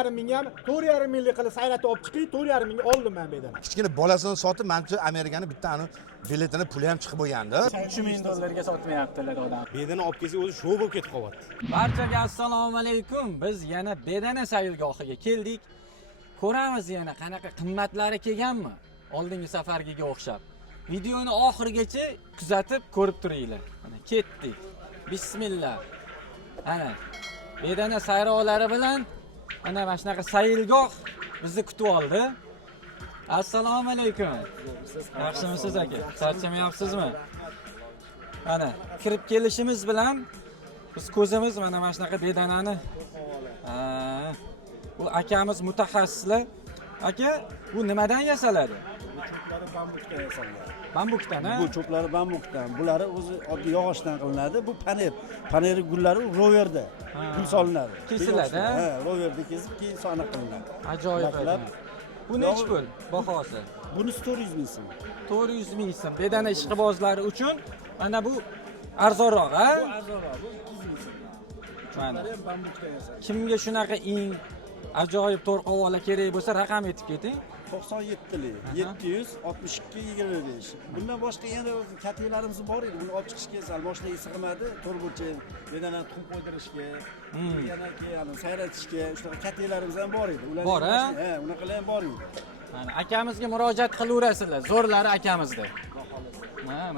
4,5 mingga ham 4,5 minglik qilib sayratib olib chiqing, 4,5 mingga oldim men bedana. Kichkina bolasini sotib, menimcha Amerikani bittani biletini puli ham chiqib bo'lganda. $3,000 sotmayaptilar odam. Bedana olib kelsa o'zi show bo'lib ketib qolyapti. Barchaga assalomu alaykum. Biz yana bedana sayilgohiga keldik. Ko'ramiz yana qanaqa qimmatlari kelganmi? Oldingi safargiga o'xshab. Videoni oxirigacha kuzatib ko'rib turinglar. Mana ketdik. Bismillah. Ana bedana sayrovlari bilan mana shunaqa sayilgoh bizni kutib oldi. Assalomu alaykum. Yaxshimisiz aka? Charchamayapsizmi? Mana kirib kelishimiz bilan biz ko'zimiz mana shunaqa bedanani. Bu akamiz mutaxassislar. Aka, bu nimadan yasaladi? Cho'plari bambukdan yasaladi. Bambukdan, ha? Bu cho'plari bambukdan. Bular o'zi oddiy yog'ochdan qilinadi. Bu panel. Paneri gullari roverda gul solinadi. Kesiladi, ha? Ha, roverda kesib keyin soni qilinadi. Ajoyib. Bu necha pul bahosi? Buni 400 ming so'm. 400 ming so'm. Bedana ishqibozlari uchun mana bu arzonroq, ha? Bu arzonroq. Bu 200 ming so'm. Mana Cho'plari bambukdan yasaladi. kimga shunaqa eng ajoyib to'rqovola kerak bo'lsa raqam aytib keting. 97lik 762 25. Bundan boshqa yana katelarimiz bor edi. Buni olib chiqishga sal moshinaga sig'madi. To'rtburchak, bedanani tuxum qo'ydirishga, yana keyin sayratishga, shunaqa katelarimiz ham bor edi. Ular Bor, ha? Ha, unaqa ham bor edi. Mana akamizga murojaat qilaverasizlar. Zo'rlari akamizda.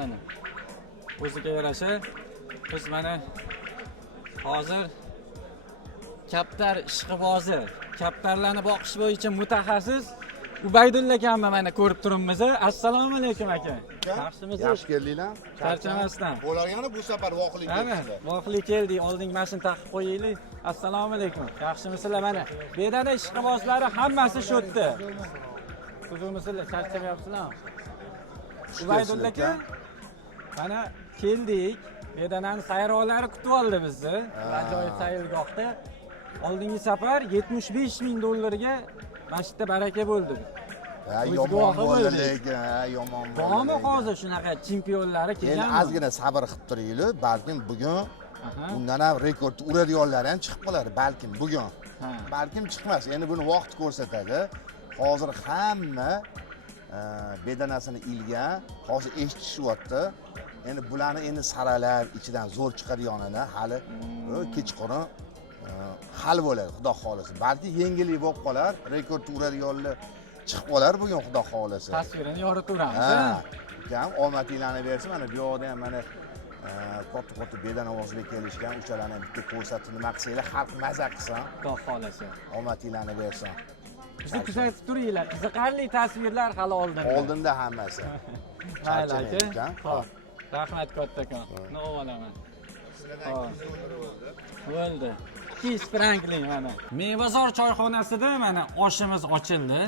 Mana. O'ziga yarasha biz mana hozir kaptar ishqibozi, kaptarlarni boqish bo'yicha mutaxassis Ubaydulla akamni mana ko'rib turibmiz. Assalomu alaykum aka. Yaxshimisiz? Yaxshi keldinglar. Charchamasdan. Bo'largani bu safar voqlik Mana, voqli keldik. Olding mashina taqib qo'yaylik. Assalomu alaykum. Yaxshimisizlar mana? Bedana ishqibozlari hammasi shu yerda. Tuzukmisizlar? Charchamayapsizlarmi? Ubaydulla aka. Mana keldik. Bedanani sayrovlari kutib oldi bizni. Ajoyib sayilgohda. Oldingi safar $75,000 mana shu yerda baraka bo'ldi. Yomon bo'ldi lekin, yomon bo'ldi. Bormi hozir shunaqa chempionlari kelganmi? Endi ozgina sabr qilib turinglar. Balkim bugun undan ham rekord uradiganlar ham chiqib qolar, balkim bugun. Balkim chiqmas. Endi buni vaqt ko'rsatadi. Hozir hamma bedanasini ilgan, hozir eshitishyapti. Endi bularni endi saralab ichidan zo'r chiqadiganini hali kechqurun hal bo'ladi, xudo xolasa. Balki yengillik bo'lib qolar, rekord uradiganlar chiqib qolar bugun, xudo xolasa. Tasvirini yoritaveramiz. Ha, kam omadinglarni bersin. Mana bu yoqda ham mana katta bedana ovoziga kelishgan, uchalarni bitta ko'rsatib nima qilsanglar, xalq maza qilsin. Xudo xolasa. Omadinglarni bersin. Bizni kuzatib turinglar. Qiziqarli tasvirlar hali oldinda. Oldinda hammasi. Mayli aka. Xo'p. Rahmat kattakon. Nima olaman? Bo'ldi. Kis Franklin mana. Mevazor choyxonasida mana oshimiz ochildi.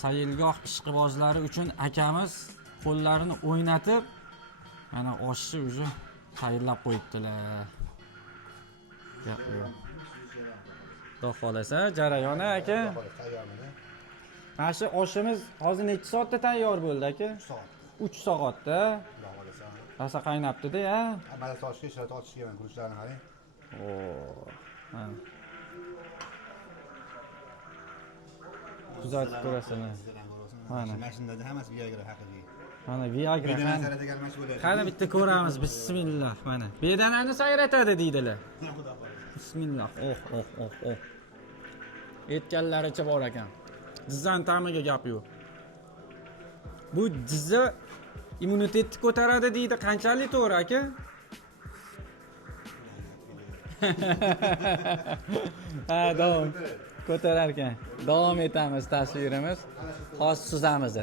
Sayilgoh ishqibozlari uchun akamiz qo'llarini o'ynatib mana oshni o'zi tayyorlab qo'yibdilar. Xudo xolasa jarayoni aka. Mana shu oshimiz hozir necha soatda tayyor bo'ldi aka? 3 soatda. Rosa qaynabdi-da, ya. Mana sochga ishlatib ochishga men guruchlarni qarang. Kuzatib ko'rasizlar. Mana mashinada hammasi Viagra haqiqiy. Mana Viagra. Bedana sayratgan mashg'ulot. Qani bitta ko'ramiz. Bismillah. Mana bedanani sayratadi deydilar. Bismillah. Oh. Aytganlaricha bor ekan. Jizzan ta'miga gap yo'q. Bu jizza immunitetni ko'taradi deydi. Qanchalik to'g'ri aka? Ha, davom ko'tarar ekan. Davom etamiz tasvirimiz. Hozir suzamiz.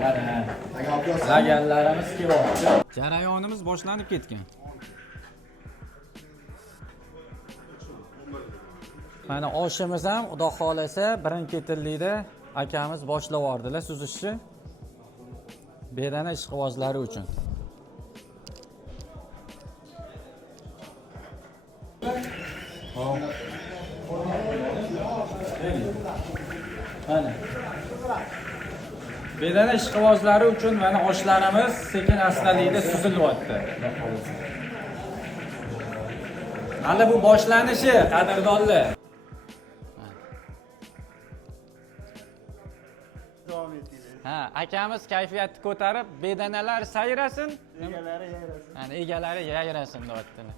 Mana laganlarimiz kelyapti. Jarayonimiz boshlanib ketgan. Mana oshimiz ham xudo xolasa birin-ketinlikda akamiz boshlab yubordilar suzishni. Bedana ishqibozlari uchun. Mana Bedana ishqibozlari uchun mana oshlarimiz sekin-astalikda suzilyapti. Hali bu boshlanishi, qadrdonlar. Davom etinglar. Ha, akamiz kayfiyatni ko'tarib, bedanalar sayrasin, Egalari yayrasi. yani egalari yayrasin deyaptilar.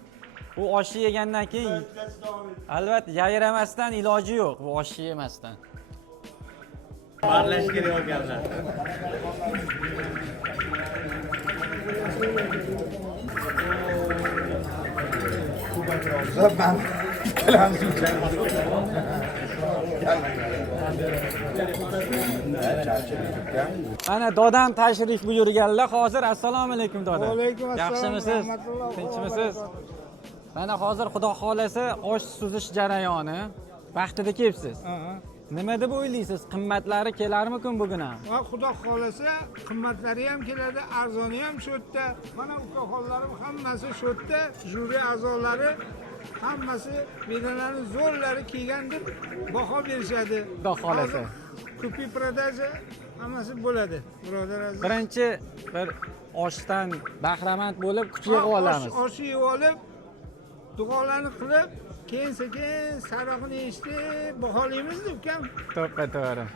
Bu oshni yegandan keyin Davom eting. albatta yayramasdan iloji yo'q, bu oshni yemasdan. Barlash kerak ekanlar. Ben ikkalamiz Ana dodam tashrif buyurganlar. Hozir assalomu alaykum doda. Alaykum assalom, Yaxshimisiz? rahmatulloh. Tinchmisiz? Mana hozir xudo xolasa osh suzish jarayoni. Vaqtida kelibsiz. Nima deb o'ylaysiz? Qimmatlari kelarmikin bugun ham? Va xudo xolasa qimmatlari ham keladi, arzoni ham shu yerda. Mana ukaxonlarim hammasi shu yerda, juri a'zolari hammasi bedanalarni zo'rlari kelgan deb baho berishadi. Xudo xolasa. Kupi prodaja hammasi bo'ladi, birodar aziz. Birinchi bir oshdan bahramand bo'lib kuch yig'ib olamiz. Osh yeb olib, duolarni qilib, keyin sekin saroqni eshitib baholaymiz ukam. To'g'ri.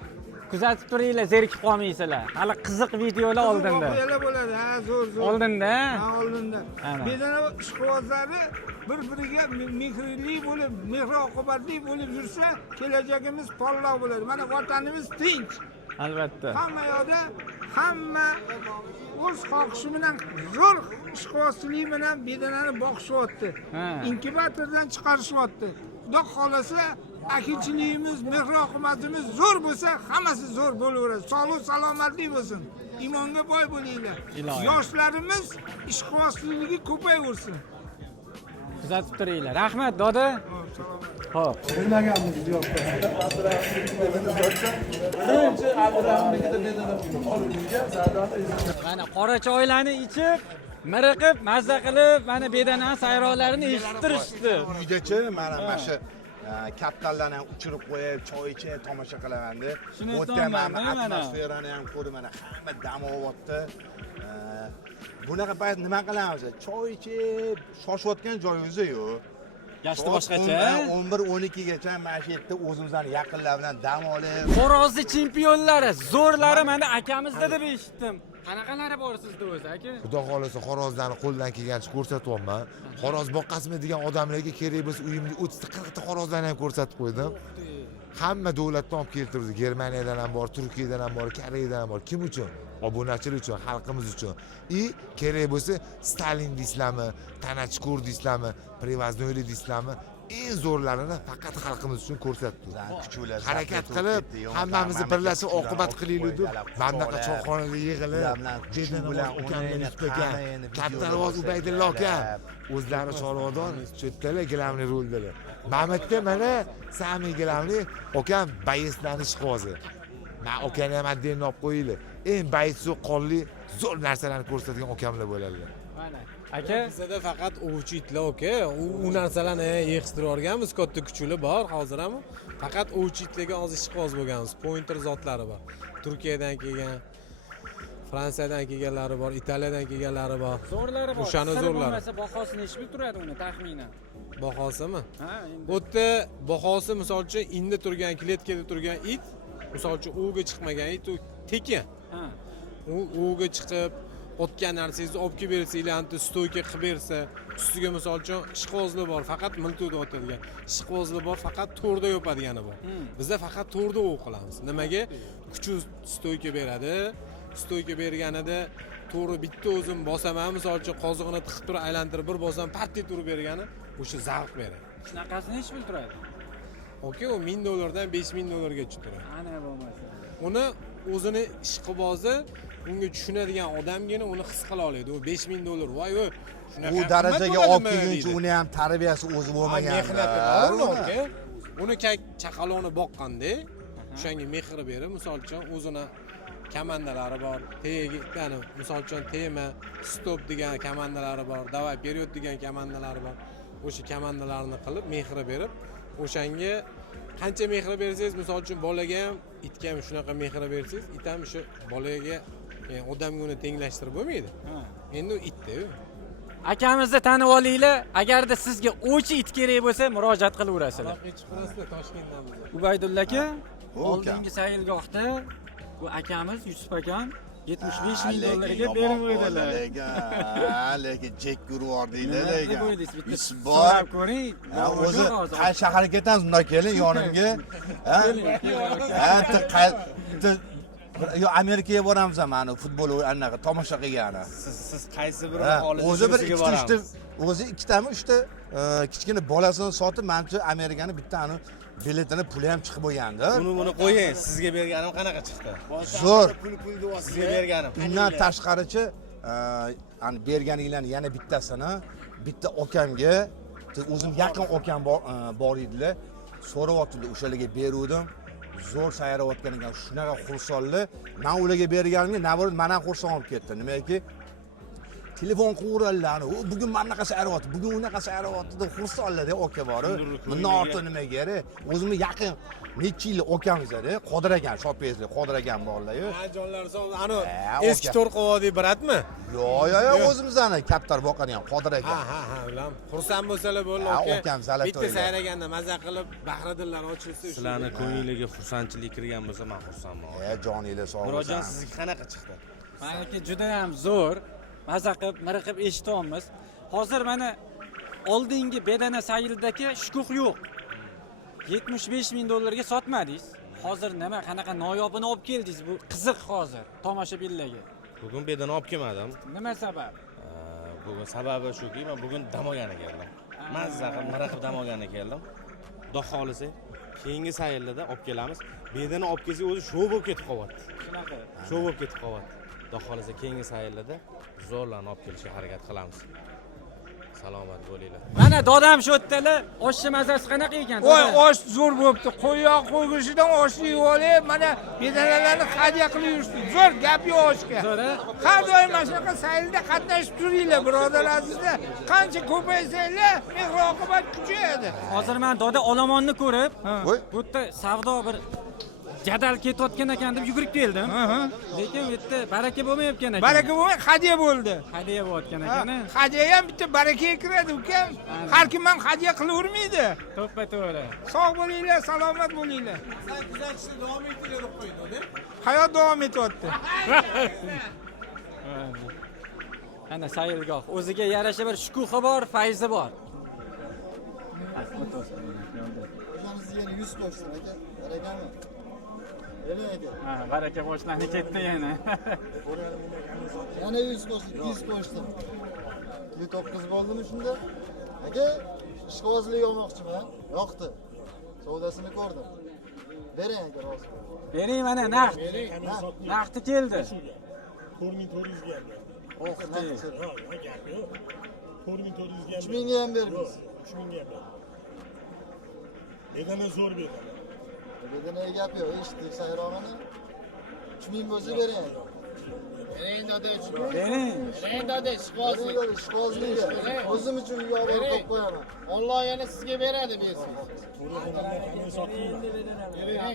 Kuzatib turinglar, zerikib qolmaysizlar. Hali qiziq videolar oldinda. Voqealar bo'ladi, ha, zo'r. Oldinda? Ha, oldinda. Ana. Bedana ishqibozlari bir-biriga mehrli bo'lib, mehr-oqibatli bo'lib yursa, kelajagimiz porloq bo'ladi. Mana vatanimiz tinch. Albatta. Hamma yoqda hamma o'z xohishi bilan zo'r ishqibozchilik bilan bedanani boqishyapti. Ha. Inkubatordan chiqarishyapti. Xudo xolasa akilchiligimiz, mehr-oqibatimiz zo'r bo'lsa, hammasi zo'r bo'laveradi. Sog'lik, salomatlik bo'lsin. Imonga boy bo'linglar. Ilohim. Yoshlarimiz ishqibozchiligi ko'payaversin. Kuzatib turinglar. Rahmat doda. Xo'p. Mana qora choylarni ichib, miriqib, mazza qilib, mana bedana sayroqlarini eshittirishdi. uydachi mana shu kaptallarni ham uchirib qo'yib, choy ichib, tomosha qilaman deb. Shuni O'tda aytaman, mana mana. atmosferani ham ko'rib, mana hamma dam olyapti. Bunaqa payt nima qilamiz? Choy ichib, shoshayotgan joyingiz yo'q. Yoshda boshqacha. 11-12 gacha mana shu yerda o'zimizning yaqinlar bilan dam olib, Xo'rozni chempionlari, zo'rlari mana akamizda deb eshitdim. Qanaqalari bor sizda o'zi, aka? Xudo xolasa xorozlarni qo'ldan kelgancha ko'rsatyapman. Xoroz boqqasmi degan odamlarga kerak bo'lsa uyimda 30 ta 40 ta xorozlarni ham ko'rsatib qo'ydim. Hamma davlatdan olib keltirdi. Germaniyadan ham bor, Turkiyadan ham bor, Koreyadan ham bor. Kim uchun? Obunachilik uchun, xalqimiz uchun. Kerak bo'lsa Stalin deysizlarmi, Tanachikur deysizlarmi, Privaznoyli deysizlarmi? Eng zo'rlarini faqat xalqimiz uchun ko'rsatdik. kuchlar Harakat qilib, hammamizni birlashib oqibat qilaylik deb, mandaqa choyxonada yig'ilib, bilan ukamni istagan, katta Ravoz Ubaydillo aka, o'zlari chorvador, shu yerdalar gilamli roldalar. Mamatda mana Sami gilamli okam bayislarni ishqibozi. Men okani ham adden olib qo'yinglar. Eng bayisi qonli zo'r narsalarni ko'rsatadigan okamlar bo'ladilar. Mana. Aka, Bizda faqat ovchi itlar aka. U narsalarni yig'ishtirib olganmiz, katta kuchlar bor hozir ham. Faqat ovchi itlarga hozir ishqiboz bo'lganmiz. Pointer zotlari bor. Turkiyadan kelgan, Fransiyadan kelganlari bor, Italiyadan kelganlari bor. zo'rlari bor. O'shani Siri zo'rlari. bo'lmasa bahosini nechta pul turadi uni taxminan? Bahosimi? Ha, endi. Bu yerda bahosi misol uchun inda turgan, kletkada turgan it, misol uchun uviga chiqmagan it u tekin. Ha. U uviga chiqib o'tgan narsangizni olib kelib bersa, ilanti stoyka qilib bersa, ustiga misol uchun ishqibozlar bor, faqat milto'da o'tadigan. Ishqibozlar bor, faqat to'rda yopadigani bor. Bizda faqat to'rda o'q qilamiz. Nimaga? Kuchi stoyka beradi. Stoyka berganida to'g'ri bitta o'zim bosaman, misol uchun qozig'ini tiqib turib aylantirib bir bosam partiya turib bergani o'sha zavq beradi. Shunaqasi nech pul turadi? Okey, u $1000 dan $5000 turadi. Ana bo'lmasa. Uni o'zini ishqibozi unga tushunadigan odamgina uni his qila oladi. U $5000, voy voy. u darajaga olib kelguncha uni ham tarbiyasi o'zi bo'lmagan. Mehnati bormi aka? Uni chaqaloqni boqqanda o'shanga mehr berib, misol uchun o'zini komandalari bor. Ya'ni misol uchun tema, stop degan komandalari bor, давай period degan komandalari bor. O'sha komandalarni qilib, mehr berib, o'shanga qancha mehr bersangiz, misol uchun bolaga ham, itga ham shunaqa mehr bersangiz, it ham shu bolaga, ya'ni odamga uni tenglashtirib bo'lmaydi. Endi u itda-ku. Akamizni tanib olinglar. Agarda sizga o'chi it kerak bo'lsa, murojaat qilaverasizlar. Chiqarasizlar Toshkentdan bizga. Ubaydulla aka, Bu oldingi sayilgohda bu akamiz Yusuf akam 75 ming dollarga berib qo'ydilar. Lekin chek urvordinglar lekin. Yusuf bor. ko'ring. O'zi qaysi shaharga ketamiz, bundan keling yonimga. Yo Amerikaga boramiz mana futbol anaqa tomosha qilgani. Siz qaysi biri O'zi bir ikkita o'zi ikkitami uchta kichkina bolasini sotib, menimcha Amerikani bittani biletini puli ham chiqib bo'lgandi. Buni qo'ying. Sizga berganim qanaqa chiqdi? Zo'r. Sizga berganim. Undan tashqarichi ani berganinglarni yana bittasini bitta okamga, o'zim yaqin okam bor edilar. So'rayotdi, o'shalarga beruvdim. Zo'r sayrayotgan ekan, shunaqa xursonlar. Men ularga berganimga navorot men ham xursand bo'lib ketdim. Nimaki? Telefon qilganlarni, bugun mana bunaqa sayrayapti, bugun unaqa sayrayapti deb xursonlar-da oka bori. Bundan ortiq nima kerak? O'zimni yaqin necha yil okamizlar-da, Qodir akam, shopingizlar, Qodir akam borlar-yu. Ha, jonlar sog', ana eski To'rqovodek bratmi? Yo'q, o'zimizni kaptar boqadigan Qodir akam. Ha, bilam. Xursand bo'lsalar bo'ldi, aka. Okam zalato'ylar. Bitta sayraganda maza qilib, bahradillar ochilsa, Sizlarning ko'ngilingizga xursandchilik kirgan bo'lsa, men xursandman. Joninglar sog' bo'lsin. Murodjon, sizga qanaqa chiqdi? Meniki juda ham zo'r. Maza qilib, miriqib eshityapmiz. Hozir mana oldingi bedana sayildagi shukuh yo'q. 75 ming dollarga sotmadingiz. Hozir nima, qanaqa noyobini olib keldingiz? Bu qiziq hozir tomoshabinlarga. Bugun bedana olib kelmadim. Nima sabab? Bugun sababi shuki, men bugun dam olgani keldim. Mazza qilib, miriqib dam olgani keldim. Xudo xolisa, keyingi sayillarda olib kelamiz. Bedana olib kelsak, o'zi show bo'lib ketib qolyapti. Shunaqa. Show bo'lib ketib qolyapti. Xudo xolisa, keyingi sayillarda zo'rlarni olib kelishga harakat qilamiz. Salomat bo'linglar. Mana dodam shu yerdalar, oshni mazasi qanaqa ekan? Voy, osh zo'r bo'libdi. Qo'yoq qo'ygishidan oshni yeb olib, mana bedanalarni hadya qilib yurishdi. Zo'r gap yo'q oshga. Zo'r. Har doim mana shunaqa saylda qatnashib turinglar, birodar azizlar. Qancha ko'paysanglar, mehr-oqibat kuchayadi. Hozir men doda olomonni ko'rib, Voy. bu yerda savdo bir jadal ketayotgan ekan deb yugurib keldim. Lekin bu yerda baraka bo'lmayotgan ekan. Baraka bo'lmay, hadya bo'ldi. Hadya bo'layotgan ekan. Hadya ham bitta barakaga kiradi, ukam. Har kim ham hadya qilavermaydi. To'ppa-to'g'ri. Sog' bo'linglar, salomat bo'linglar. kuzatishni davom ettirar deb qo'ydi. Hayot davom etyapti. Ana sayilgoh, o'ziga yarasha bir shukuhi bor, fayzi bor. Yana 100 qo'shsin aka. Barakami? Ele aka. Ha, baraka boshlandi ketdi yana. Yana 100 qo'shsin, 200 qo'shsin. 9 bo'ldimi shunda? Aka, ishqibozlik olmoqchiman. Yo'qdi. Savdosini ko'rdim. Bering aka, rozi. Bering mana naqd. Naqdi keldi. 4400 geldi. Oh, naqd. 4400 geldi. 3000 ga ham bermiz. 3000 geldi. Bedana zo'r bedana. Bedanaga gap yo'q, eshitdik sayrog'ini. 3000 bo'lsa bering aka. Bering dada. Bering. Bering dada ishqibozlik. Ishqibozlikga o'zim uchun uyga olib qo'yib qo'yaman. Alloh yana sizga beradi bersin.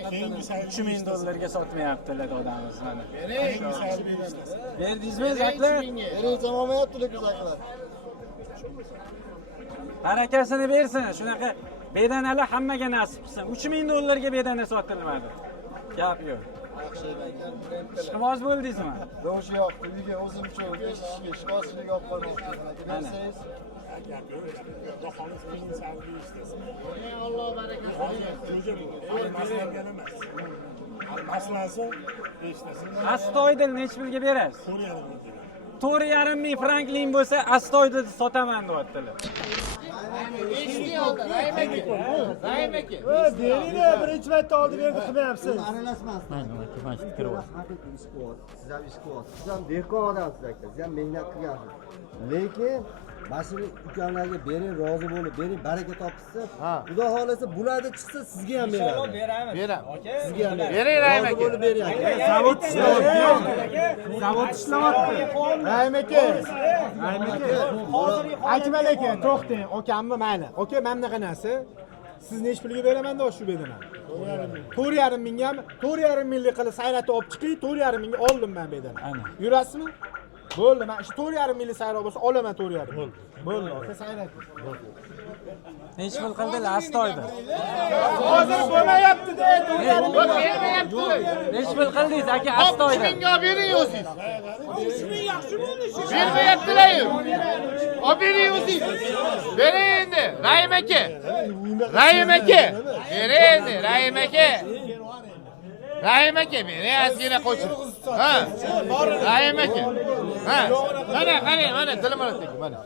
Keyingi sayil 3000 dollarga sotmayaptilar odamimiz mana. keyingi sayil beramiz. Berdingizmi zaklar? Bering tamomlayapti-ku zaklar. Barakasini bersin. Shunaqa bedanalar hammaga nasib qilsin. 3000 dollarga bedana sotilmadi. Gap yo'q. Yaxshi aka. Ishqiboz bo'ldingizmi? Do'shi yo'qdi, uyga o'zim uchun ishqibozchilik olib qo'ymoqchiman aka. Bersangiz Alloh baraka bersin. Maslasi eshitasin. Astoydil necha pulga berasiz? 4,5 ming frankling bo'lsa astoydil sotaman deyaptilar. Beringlar, birinchi marta oldi berdi qilmayapsiz. aralashmasdan. Siz ham ishqibozsiz. Siz ham dehqon odamsiz aka. Siz ham mehnat qilgansiz. Lekin mana shu ukamlarga bering, rozi bo'lib bering, baraka topsa, xudo xolasa bularda chiqsa sizga ham beradi. Inshaalloh beramiz. Sizga ham beradi. Bering, Rahim Rozi aka. bo'lib bering aka. Zavod ishlayapti. Zavod ishlayapti. Rahim aka. Rahim aka. Akmal aka, to'xtang. Okammi mayli. Aka, mana bunaqa narsa. Siz nechi pulga beraman-da shu bedana? 4,5 mingami? 4,5 minglik qilib sayratib olib chiqing, 4,5 mingga oldim men bedana. Aynan. Yurasizmi? Bo'ldi, men shu 4,5 minglik sayrat bo'lsa olaman 4,5. Bo'ldi, aka sayrating. Nechi pul qildilar astoyda? Hozir bo'lmayapti-da, 4,5 ming. Nechi pul qildingiz aka astoyda? Bering o'zingiz. Bermayaptilar-yu. Olib bering o'zingiz. Bering endi, Rahim aka. Rahim aka. Bering endi, Rahim aka. Rahim aka, bering ozgina qo'ysin. Ha. Rahim aka. Ha. Mana, qarang, mana tilim bilan tek, mana.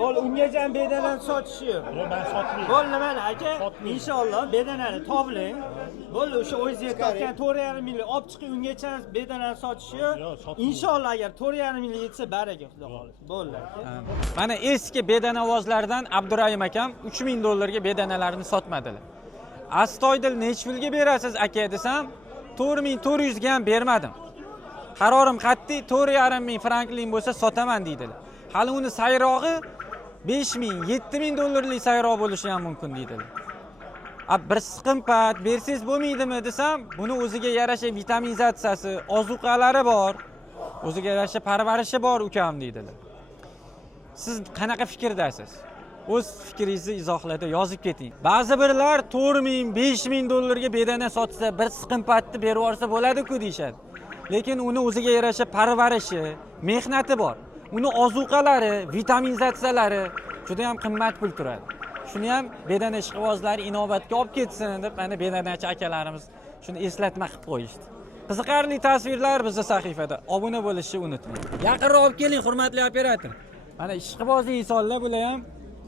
Bo'ldi, ungacha bedanani sotishi. Ben satmayayım. Bo'ldi mana aka, inshaalloh bedanani toplang. Bo'ldi, o'sha o'zingiz topgan 4,5 minglik olib chiqing, ungacha bedanani sotishi. Inshaalloh agar 4,5 minglik yetsa baraka xudo xolisa. Bo'ldi aka. Mana eski bedanavozlardan Abdurahim akam 3000 dollarga bedanalarini sotmadilar. Astoydil nechi pulga berasiz aka desam, 4400 ga ham bermadim. Qarorim qat'iy 4,5 ming frankling bo'lsa sotaman deydilar. Hali uni sayrog'i 5000, 7000 dollarlik sayroq bo'lishi ham mumkin deydilar. Bir siqimpat bersangiz bo'lmaydimi desam, buni o'ziga yarasha vitaminizatsiyasi, ozuqalari bor, o'ziga yarasha parvarishi bor ukam deydilar. Siz qanaqa fikrdasiz? O'z fikringizni izohlarda yozib keting. Ba'zi birlar 4000, 5000 dollarga bedana sotsa, bir siqimfatni berib yuborsa bo'ladi-ku deyshadi. Lekin uni o'ziga yarasha parvarishi, mehnati bor. Uni ozuqalari, vitaminizatsiyalari juda ham qimmat pul turadi. Shuni ham bedana ishqibozlari inobatga olib ketsin deb mana bedanachi akalarimiz shuni eslatma qilib qo'yishdi. Qiziqarli tasvirlar bizning sahifada. Obuna bo'lishni unutmang. Yaqinroq olib keling, hurmatli operator. Mana ishqibozlik insonlar bular ham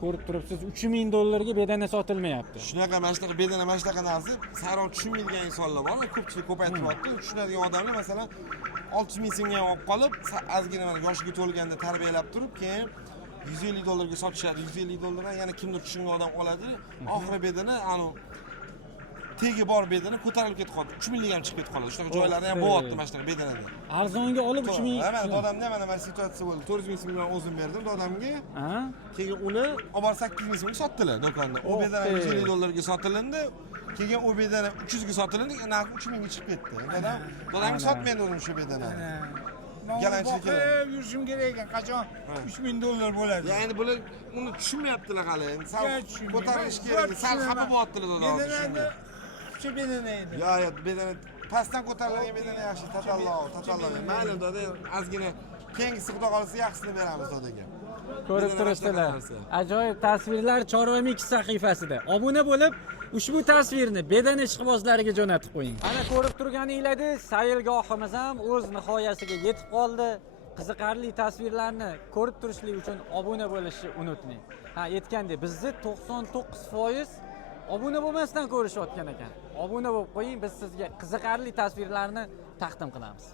ko'rib turibsiz, 3000 dollarga bedana sotilmayapti. Shunaqa mana shunaqa bedana, mana shunaqa narsa sayroq tushunmaydigan insonlar bor, ko'pchilik ko'paytiryapti. Tushunadigan odamlar masalan 600 ming so'mga olib qolib, ozgina mana yoshiga to'lganda tarbiyalab turib, keyin 150 dollarga sotishadi. 150 dollardan yana kimdir tushungan odam oladi. Oxiri bedana tegi bor bedana ko'tarilib ketib qoldi. 3 minglik ham chiqib ketib qoladi. Shunaqa joylari ham bo'lyapti mana shunaqa bedanadan. Arzonga olib 3000. Mana odamda mana situatsiya bo'ldi. 400 ming so'mdan o'zim berdim odamga. Keyin uni olib 8 ming so'mga sotdilar do'konda. U bedana 150 dollarga sotilindi. Keyin u bedana 300 ga sotilindi, narxi 3 mingga chiqib ketdi. Dadamga sotmaydi o'zim shu bedanani. Galanchilik yurishim kerak ekan, qachon 3000 dollar bo'ladi. Ya'ni bular uni tushunmayaptilar hali. Sal ko'tarilish kerak. Sal xafa bo'lyaptilar dadam. Shu bedana edi. Yo'q, bedana pastdan ko'tarilgan bedana yaxshi, tatalloq. Mayli dada, ozgina keyingisi xudo qolsa yaxshisini beramiz dadaga. Ko'rib turibsizlar. Ajoyib tasvirlar Chorva Mix sahifasida. Obuna bo'lib, ushbu tasvirni bedana ishqibozlariga jo'natib qo'ying. Ana ko'rib turganingizdek, sayilgohimiz ham o'z nihoyasiga yetib qoldi. Qiziqarli tasvirlarni ko'rib turishlik uchun obuna bo'lishni unutmang. Aytgandek, bizni 99% obuna bo'lmasdan ko'rishayotgan ekan. Obuna bo'lib qo'ying, biz sizga qiziqarli tasvirlarni taqdim qilamiz.